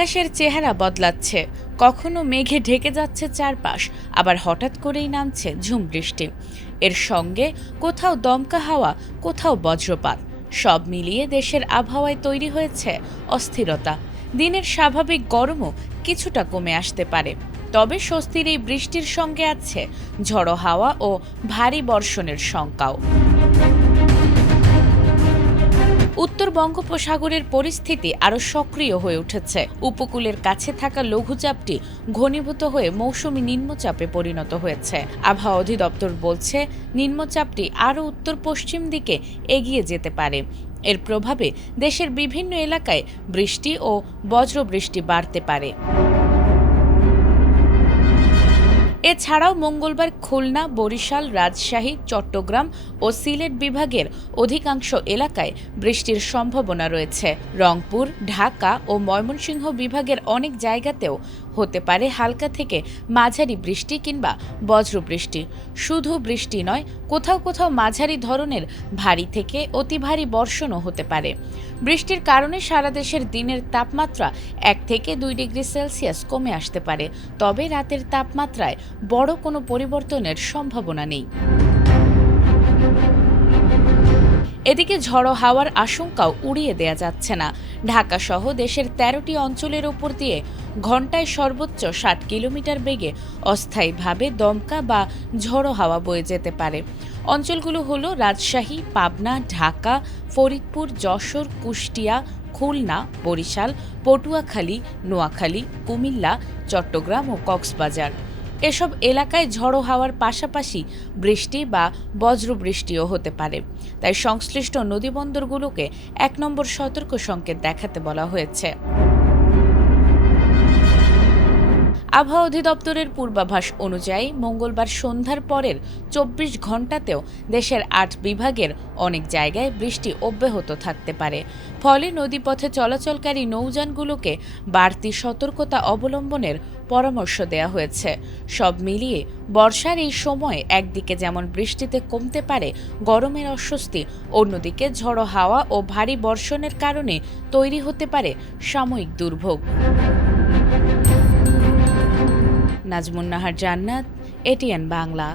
আকাশের চেহারা বদলাচ্ছে, কখনো মেঘে ঢেকে যাচ্ছে চারপাশ, আবার হঠাৎ করেই নামছে ঝুম বৃষ্টি। এর সঙ্গে কোথাও দমকা হাওয়া, কোথাও বজ্রপাত। সব মিলিয়ে দেশের আবহাওয়ায় তৈরি হয়েছে অস্থিরতা। দিনের স্বাভাবিক গরমও কিছুটা কমে আসতে পারে, তবে স্বস্তির এই বৃষ্টির সঙ্গে আছে ঝড়ো হাওয়া ও ভারী বর্ষণের শঙ্কাও। উত্তর বঙ্গোপসাগরের পরিস্থিতি আরও সক্রিয় হয়ে উঠেছে। উপকূলের কাছে থাকা লঘুচাপটি ঘনীভূত হয়ে মৌসুমী নিম্নচাপে পরিণত হয়েছে। আবহাওয়া অধিদপ্তর বলছে, নিম্নচাপটি আরও উত্তর পশ্চিম দিকে এগিয়ে যেতে পারে। এর প্রভাবে দেশের বিভিন্ন এলাকায় বৃষ্টি ও বজ্রবৃষ্টি বাড়তে পারে। এছাড়াও মঙ্গলবার খুলনা, বরিশাল, রাজশাহী, চট্টগ্রাম ও সিলেট বিভাগের অধিকাংশ এলাকায় বৃষ্টির সম্ভাবনা রয়েছে। রংপুর, ঢাকা ও ময়মনসিংহ বিভাগের অনেক জায়গাতেও হতে পারে হালকা থেকে মাঝারি বৃষ্টি কিংবা বজ্রবৃষ্টি। শুধু বৃষ্টি নয়, কোথাও কোথাও মাঝারি ধরনের ভারী থেকে অতি ভারী বর্ষণও হতে পারে। বৃষ্টির কারণে সারা দেশের দিনের তাপমাত্রা 1 থেকে 2 ডিগ্রি সেলসিয়াস কমে আসতে পারে, তবে রাতের তাপমাত্রায় বড় কোনো পরিবর্তনের সম্ভাবনা নেই। এদিকে ঝড়ো হাওয়ার আশঙ্কাও উড়িয়ে দেয়া যাচ্ছে না। ঢাকা সহ দেশের 13টি অঞ্চলের ওপর দিয়ে ঘণ্টায় সর্বোচ্চ 60 কিলোমিটার বেগে অস্থায়ীভাবে দমকা বা ঝড়ো হাওয়া বয়ে যেতে পারে। অঞ্চলগুলো হলো রাজশাহী, পাবনা, ঢাকা, ফরিদপুর, যশোর, কুষ্টিয়া, খুলনা, বরিশাল, পটুয়াখালী, নোয়াখালী, কুমিল্লা, চট্টগ্রাম ও কক্সবাজার। এসব এলাকায় ঝড়ো হাওয়ার পাশাপাশি বৃষ্টি বা বজ্রবৃষ্টিও হতে পারে, তাই সংশ্লিষ্ট নদীবন্দরগুলোকে 1 নম্বর সতর্ক সংকেত দেখাতে বলা হয়েছে। আবহাওয়া অধিদপ্তরের পূর্বাভাস অনুযায়ী মঙ্গলবার সন্ধ্যার পরের 24 ঘণ্টাতেও দেশের 8 বিভাগের অনেক জায়গায় বৃষ্টি অব্যাহত থাকতে পারে। ফলে নদীপথে চলাচলকারী নৌযানগুলোকে বাড়তি সতর্কতা অবলম্বনের পরামর্শ দেওয়া হয়েছে। সব মিলিয়ে বর্ষার এই সময় একদিকে যেমন বৃষ্টিতে কমতে পারে গরমের অস্বস্তি, অন্যদিকে ঝড়ো হাওয়া ও ভারী বর্ষণের কারণে তৈরি হতে পারে সাময়িক দুর্ভোগ। নাজমুন নাহার জান্নাত, এটিএন বাংলা।